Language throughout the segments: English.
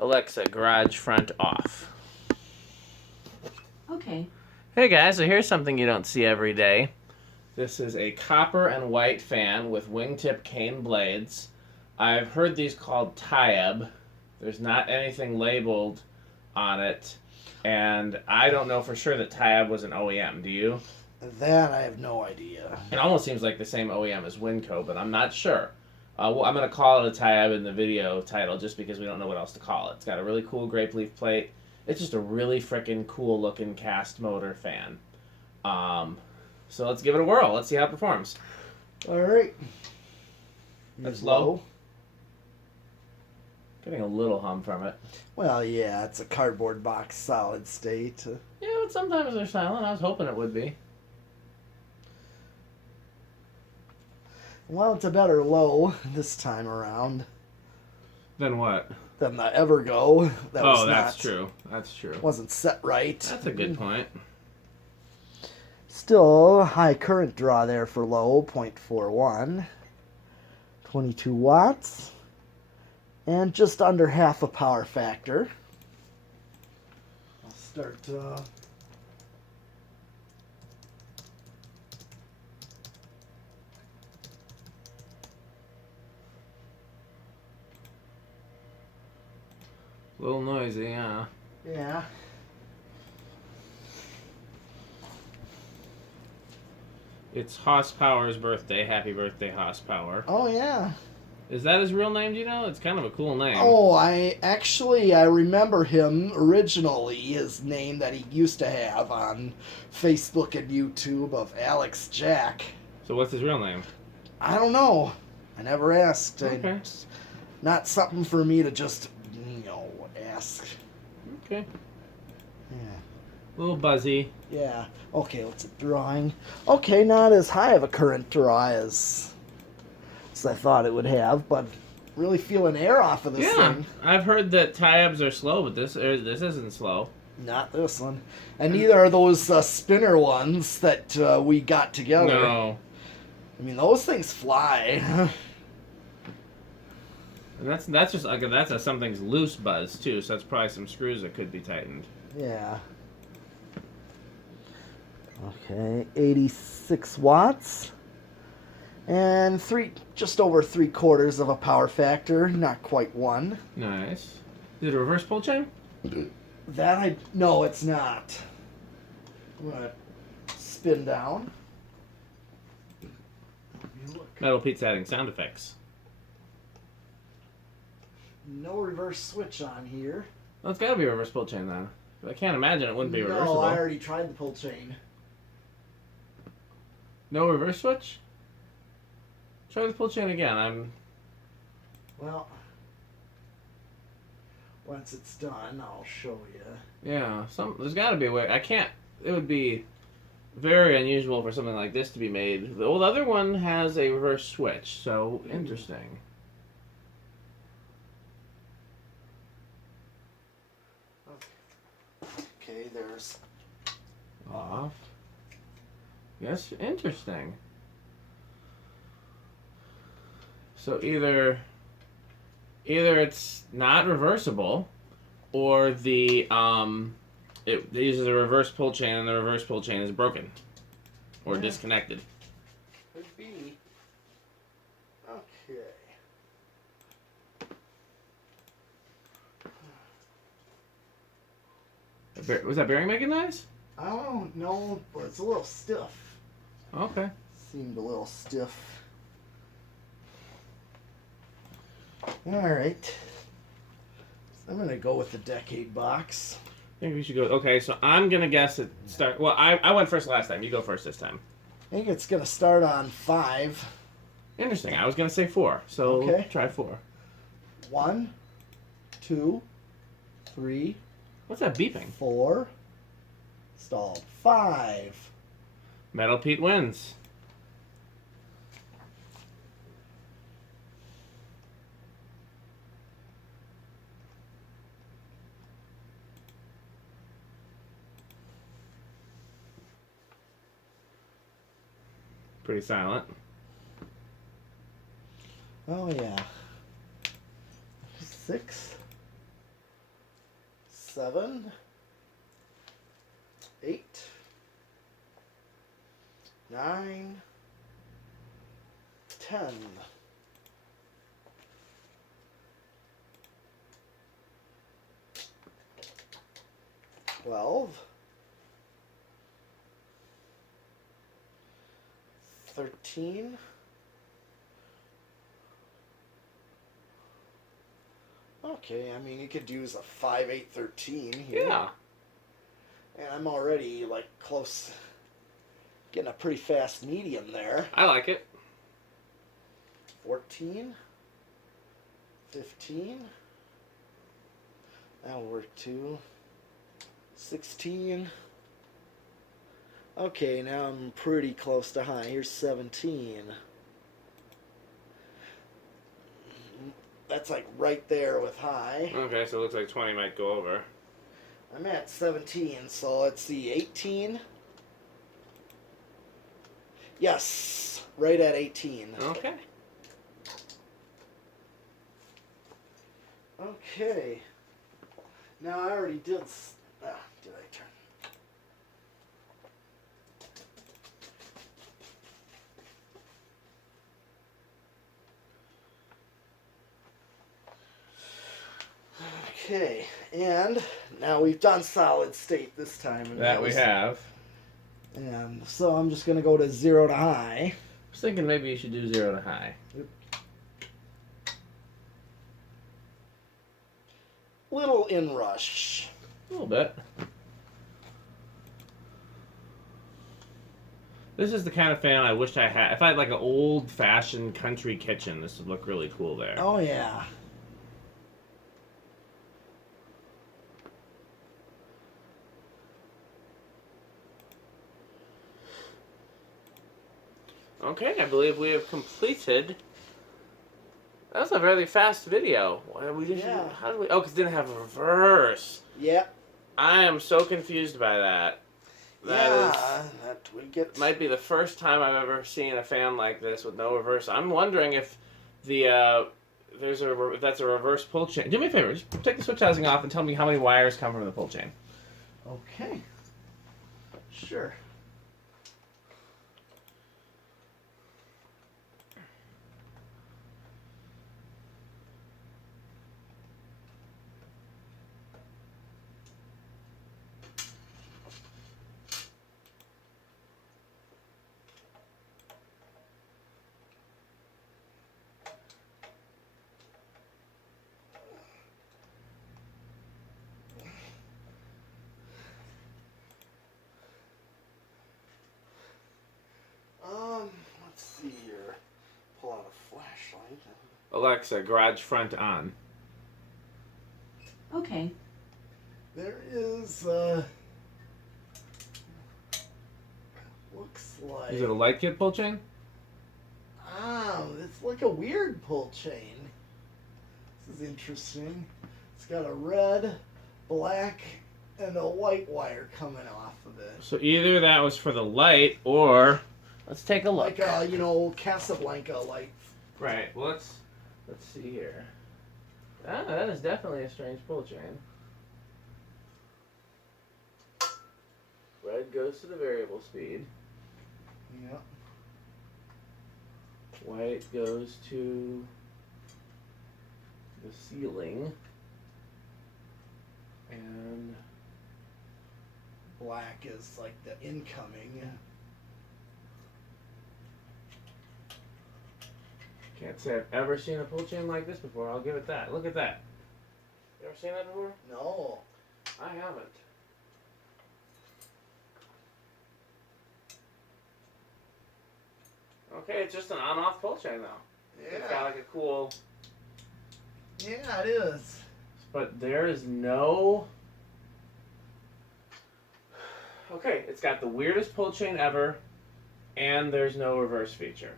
Alexa, garage front off. Okay. Hey guys, so here's something you don't see every day. This is a copper and white fan with wingtip cane blades. I've heard these called Tyeb. There's not anything labeled on it, and I don't know for sure that Tyeb was an OEM. Do you? That I have no idea. It almost seems like the same OEM as Winco, but I'm not sure. Well, I'm going to call it a Tyeb in the video title just because we don't know what else to call it. It's got a really cool grape leaf plate. It's just a really freaking cool looking cast motor fan. So let's give it a whirl. Let's see how it performs. All right. That's low. Getting a little hum from it. Well, yeah, it's a cardboard box, solid state. Yeah, but sometimes they're silent. I was hoping it would be. Well, it's a better low this time around Then what? than the Evergo. That was that's not, true. That's true. Wasn't set right. That's a good point. Still, high current draw there for low, 0.41. 22 watts. And just under half a power factor. I'll start... A little noisy, yeah. Yeah. It's Haas Power's birthday. Happy birthday, Haas Power. Oh, yeah. Is that his real name, do you know? It's kind of a cool name. Oh, I remember him originally, his name that he used to have on Facebook and YouTube of Alex Jack. So what's his real name? I don't know. I never asked. Okay. It's not something for me to just, ask. Okay. Yeah. A little buzzy. Yeah. Okay, what's it drawing? Okay, not as high of a current draw as I thought it would have, but really feeling air off of this thing. I've heard that Tyebs are slow, but this isn't slow. Not this one. And neither are those spinner ones that we got together. No. I mean, those things fly. And that's just like that's something's loose buzz too, so that's probably some screws that could be tightened. Yeah. Okay, 86 watts. And just over 3/4 of a power factor, not quite one. Nice. Is it a reverse pull chain? No, it's not. I'm gonna spin down. Metal Pete's adding sound effects. No reverse switch on here. Well, it's got to be a reverse pull chain then. I can't imagine it wouldn't be reversible. No, I already tried the pull chain. No reverse switch? Try the pull chain again. Well, once it's done, I'll show you. Yeah, there's got to be a way. It would be very unusual for something like this to be made. The old other one has a reverse switch, so interesting. Okay, there's Off. Yes, interesting. So either it's not reversible, or it uses a reverse pull chain and the reverse pull chain is broken or disconnected. Could be. Okay. Was that bearing making noise? I don't know, but it's a little stiff. Okay. Seemed a little stiff. Alright. I'm going to go with the decade box. I think we should go. Okay, so I'm going to guess it start. Well, I went first last time. You go first this time. I think it's going to start on 5. Interesting. I was going to say 4. So Okay. Try 4. 1, 2, 3, What's that beeping? 4. Stalled. 5. Metal Pete wins. Pretty silent. Oh, yeah. 6. 7, 8, 9, 10. 12, 13, 'kay, I mean, you could use a 5, 8, 13 here. Yeah. And I'm already, like, close, getting a pretty fast medium there. I like it. 14, 15, that'll work too. 16. Okay, now I'm pretty close to high. Here's 17. That's like right there with high. Okay, so it looks like 20 might go over. I'm at 17, so let's see, 18. Yes, right at 18. Okay. Okay. Now I already did. Did I turn? Okay, and now we've done solid state this time. And That we have. And so I'm just gonna go to 0 to high. I was thinking maybe you should do 0 to high. Little inrush. A little bit. This is the kind of fan I wish I had. If I had like an old-fashioned country kitchen, this would look really cool there. Oh yeah. Okay, I believe we have completed. That was a really fast video. We just, Yeah. How did we? Oh, because it didn't have a reverse. Yep. I am so confused by that. That we get. might be the first time I've ever seen a fan like this with no reverse. I'm wondering if the if that's a reverse pull chain. Do me a favor, just take the switch housing off and tell me how many wires come from the pull chain. Okay. Sure. Let's see here. Pull out a flashlight. Alexa, garage front on. Okay. There is, looks like... Is it a light kit pull chain? It's like a weird pull chain. This is interesting. It's got a red, black, and a white wire coming off of it. So either that was for the light, or let's take a look. Like a, Casablanca light. Right. Well, let's see here. That is definitely a strange pull chain. Red goes to the variable speed. Yeah. White goes to the ceiling. And Black is like the incoming. can't say I've ever seen a pull chain like this before. I'll give it that. Look at that. You ever seen that before? No. I haven't. Okay, it's just an on-off pull chain though. It's got Yeah. like a cool... Yeah, it is. But there is no... Okay, it's got the weirdest pull chain ever, and there's no reverse feature.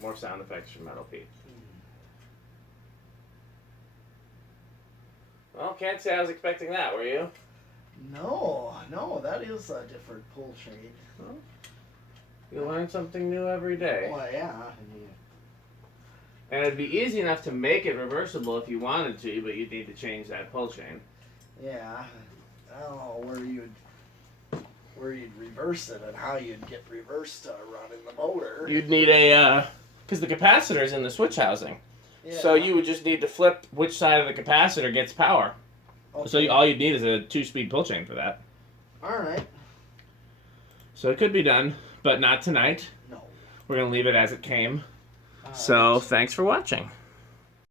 More sound effects from Metal Pete. Well, can't say I was expecting that, were you? No, that is a different pull chain. Well, you learn something new every day. Well, yeah. And it'd be easy enough to make it reversible if you wanted to, but you'd need to change that pull chain. Yeah. I don't know where you'd reverse it and how you'd get reverse to run in the motor. You'd need a, because the capacitor is in the switch housing. Yeah. So you would just need to flip which side of the capacitor gets power. Okay. So all you'd need is a 2-speed pull chain for that. All right. So it could be done, but not tonight. No. We're going to leave it as it came. All So right. thanks for watching.